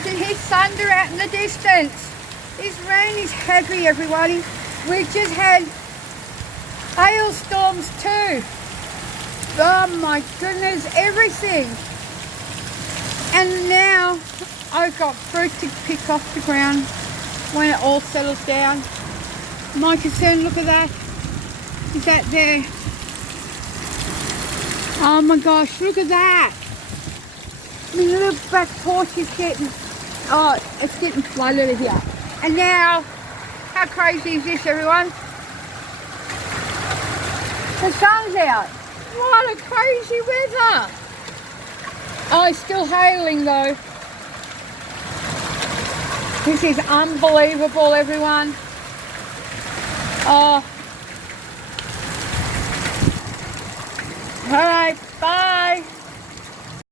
can hear thunder out in the distance. This rain is heavy, everybody. We've just had hailstorms too. Oh my goodness, everything. And now I've got fruit to pick off the ground when it all settles down. My concern, look at that. Is that there? Oh my gosh, look at that. My little back porch is getting, it's getting flooded here. And now, how crazy is this, everyone? The sun's out. What a crazy weather. Oh, it's still hailing though. This is unbelievable, everyone. Oh. All right, bye.